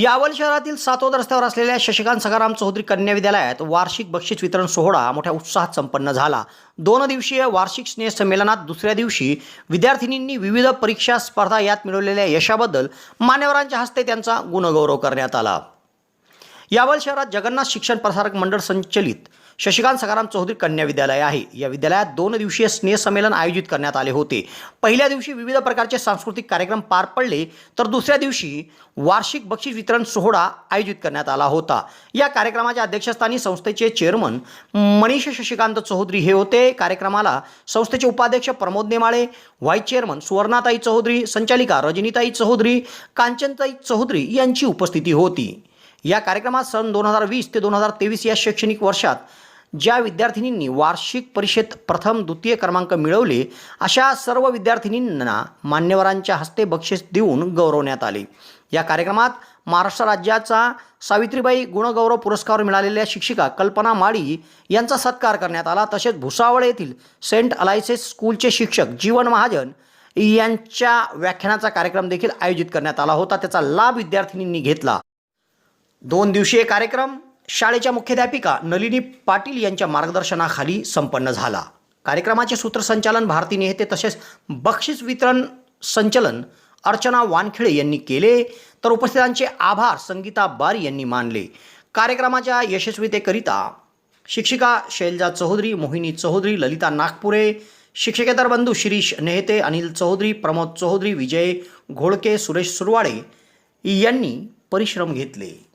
यावल शहरातील सातोद रस्त्यावर असलेल्या शशिकांत सखाराम चौधरी कन्या विद्यालयात वार्षिक बक्षीस वितरण सोहळा मोठ्या उत्साहात संपन्न झाला. दोन दिवसीय वार्षिक स्नेह संमेलनात दुसऱ्या दिवशी विद्यार्थिनींनी विविध परीक्षा स्पर्धा यात मिळवलेल्या यशाबद्दल मान्यवरांच्या हस्ते त्यांचा गुणगौरव करण्यात आला. यावल शहरात जगन्नाथ शिक्षण प्रसारक मंडळ संचलित शशिकांत सखाराम चौधरी कन्या विद्यालय आहे. या विद्यालयात दोन दिवसीय स्नेहसंमेलन आयोजित करण्यात आले होते. पहिल्या दिवशी विविध प्रकारचे सांस्कृतिक कार्यक्रम पार पडले तर दुसऱ्या दिवशी वार्षिक बक्षीस वितरण सोहळा आयोजित करण्यात आला होता. या कार्यक्रमाच्या अध्यक्षस्थानी संस्थेचे चेअरमन मनीष शशिकांत चौधरी हे होते. कार्यक्रमाला संस्थेचे उपाध्यक्ष प्रमोद नेमाळे व्हाईस चेअरमन सुवर्णाताई चौधरी संचालिका रजनीताई चौधरी कांचनताई चौधरी यांची उपस्थिती होती. या कार्यक्रमात सन दोन हजार वीस ते दोन हजार तेवीस या शैक्षणिक वर्षात ज्या विद्यार्थिनींनी वार्षिक परीक्षेत प्रथम द्वितीय क्रमांक मिळवले अशा सर्व विद्यार्थिनींना मान्यवरांच्या हस्ते बक्षीस देऊन गौरवण्यात आले. या कार्यक्रमात महाराष्ट्र राज्याचा सावित्रीबाई गुणगौरव पुरस्कार मिळालेल्या शिक्षिका कल्पना माळी यांचा सत्कार करण्यात आला. तसेच भुसावळ येथील सेंट अलायसेस स्कूलचे शिक्षक जीवन महाजन यांच्या व्याख्यानाचा कार्यक्रम देखील आयोजित करण्यात आला होता. त्याचा लाभ विद्यार्थिनींनी घेतला. दोन दिवसीय कार्यक्रम शाळेच्या मुख्याध्यापिका नलिनी पाटील यांच्या मार्गदर्शनाखाली संपन्न झाला. कार्यक्रमाचे सूत्रसंचालन भारती नेहते तसेच बक्षीस वितरण संचलन अर्चना वानखेडे यांनी केले तर उपस्थितांचे आभार संगीता बारी यांनी मानले. कार्यक्रमाच्या यशस्वीतेकरिता शिक्षिका शैलजा चौधरी मोहिनी चौधरी ललिता नागपुरे शिक्षकेतर बंधू शिरीष नेहते अनिल चौधरी प्रमोद चौधरी विजय घोळके सुरेश सुरवाडे यांनी परिश्रम घेतले.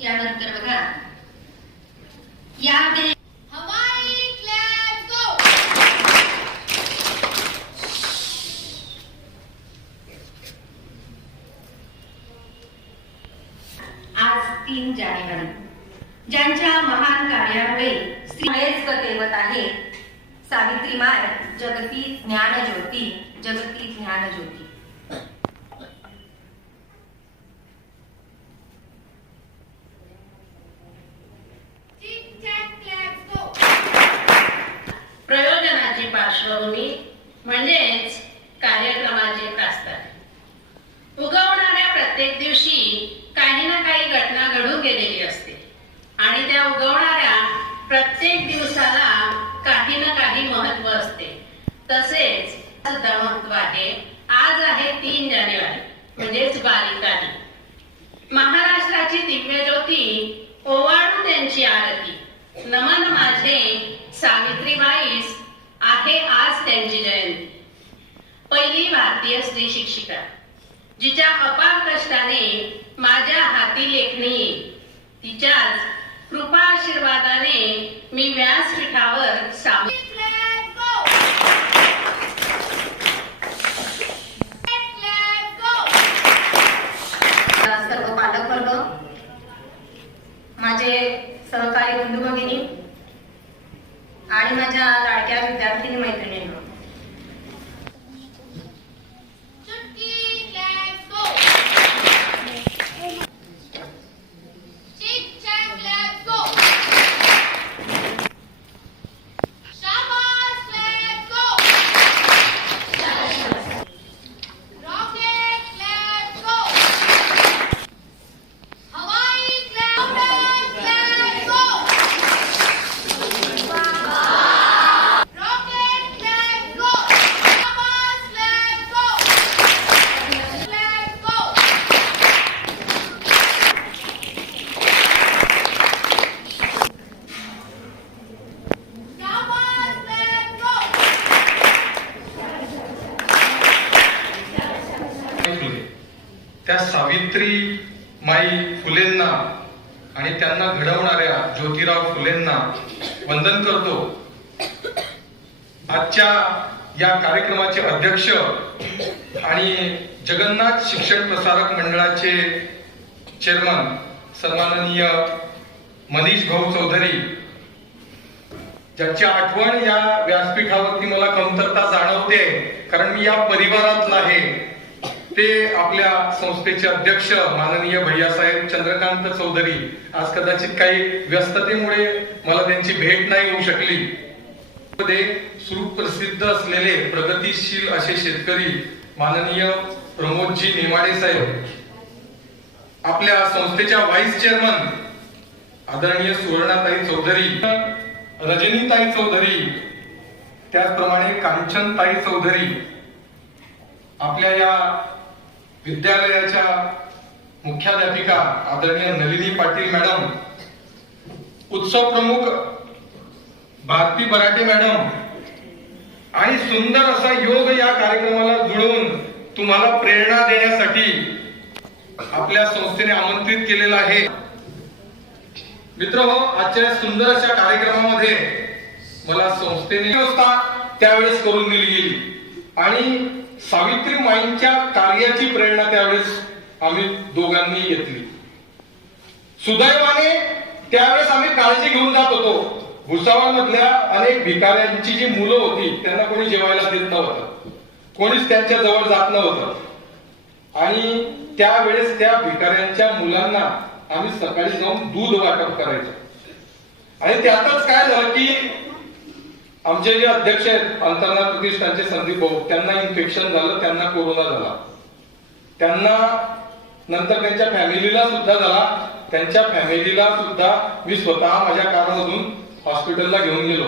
यानंतर बघा. यामध्ये आज तीन जानेवारी. ज्यांच्या महान कार्यामुळे स्त्रीमुळेच आहे आहे सावित्रीमाय जगती ज्ञान ज्योती जगती ज्ञान ज्योती पार्श्वभूमी म्हणजेच कार्यक्रमाचे प्रास्ताविक उगवणाऱ्या प्रत्येक दिवशी काही ना काही घटना घडून गेलेली असते. आणि त्या उगवणाऱ्या प्रत्येक दिवसाला काही ना काही महत्त्व असते. तसेच सुद्धा महत्त्व आहे आज आहे तीन जानेवारी म्हणजेच बालिकादी महाराष्ट्राची दिव्य ज्योती ओवाळून त्यांची आरती. नमन माझे सावित्रीबाईस आहे आज त्यांची जयंती. पहिली भारतीय स्त्री शिक्षिका जिच्या अपार कष्टाने माझ्या हाती लेखणी तिच्याच कृपा आशीर्वादाने मी व्यासपीठावर सामील. सर्व पालक वर्ग माझे सहकारी बंधू भगिनी आणि माझ्या लाडक्या विद्यार्थिनी मैत्रिणी त्या सावित्री माई फुलेंना आणि त्यांना घडवणाऱ्या ज्योतिराव फुलेंना वंदन करतो. आजच्या या कार्यक्रमाचे अध्यक्ष आणि जगन्नाथ शिक्षण प्रसारक मंडळाचे चेअरमन सन्माननीय मनीष भाऊ चौधरी ज्याची आठवण या व्यासपीठावरती मला कमतरता जाणवते कारण मी या परिवारातला आहे ते आपल्या संस्थेचे अध्यक्ष माननीय भैयासाहेब चंद्रकांत चौधरी आज कदाचित काही व्यस्ततेमुळे मला त्यांची भेट नाही होऊ शकली. मध्ये सुप्रसिद्ध असलेले प्रगतीशील असे शेतकरी माननीय प्रमोदजी नेमाडे साहेब. आपल्या संस्थेच्या व्हाईस चेअरमन आदरणीय सुवर्णाताई चौधरी रजनीताई चौधरी त्याचप्रमाणे कांचनताई चौधरी आपल्या या विद्यालयाच्या मुख्याध्यापिका आदरणीय नलिनी पाटील मॅडम उत्सव प्रमुख भारती बराटे मॅडम आणि सुंदर असा योग या कार्यक्रमाला जुळवून तुम्हाला प्रेरणा देण्यासाठी आपल्या संस्थेने आमंत्रित केलेलं आहे. मित्र हो आजच्या सुंदर अशा कार्यक्रमामध्ये मला संस्थेने व्यवस्था त्यावेळेस करून दिली गेली. आणि सावित्री माईंच्या कार्याची प्रेरणा त्यावेळेस आम्ही दोघांनी घेतली. सुदैवाने त्यावेळेस आम्ही काळजी घेऊन जात होतो. भुसावळमधल्या अनेक भिकाऱ्यांची जी मुलं होती त्यांना कोणी जेवायला देत नव्हतं. कोणीच त्यांच्या जवळ जात नव्हतं. आणि त्यावेळेस त्या भिकाऱ्यांच्या मुलांना आम्ही सकाळी जाऊन दूध वाटप करायचो. आणि त्यातच काय झालं की आमचे जे अध्यक्ष आहेत अंतरनाथ प्रतिष्ठानचे संदीप भाऊ त्यांना इन्फेक्शन झालं त्यांना कोरोना झाला. त्यांना नंतर त्यांच्या फॅमिलीला सुद्धा झाला. त्यांच्या फॅमिलीला सुद्धा मी स्वतः माझ्या कारमधून हॉस्पिटलला घेऊन गेलो.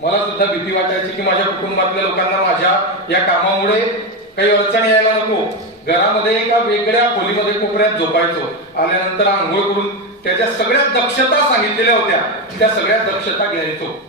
मला सुद्धा भीती वाटायची की माझ्या कुटुंबातल्या लोकांना माझ्या या कामामुळे काही अडचण यायला नको. घरामध्ये एका वेगळ्या खोलीमध्ये कोपऱ्यात झोपायचो. आल्यानंतर आंघोळ करून त्याच्या सगळ्या दक्षता सांगितलेल्या होत्या. त्या सगळ्या दक्षता घ्यायचो.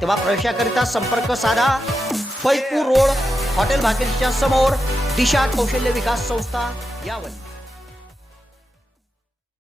तेव्हा प्रवेशाकरिता संपर्क साधा. फैजपूर रोड हॉटेल भाग्यश्रीच्या समोर दिशा कौशल्य विकास संस्था यावर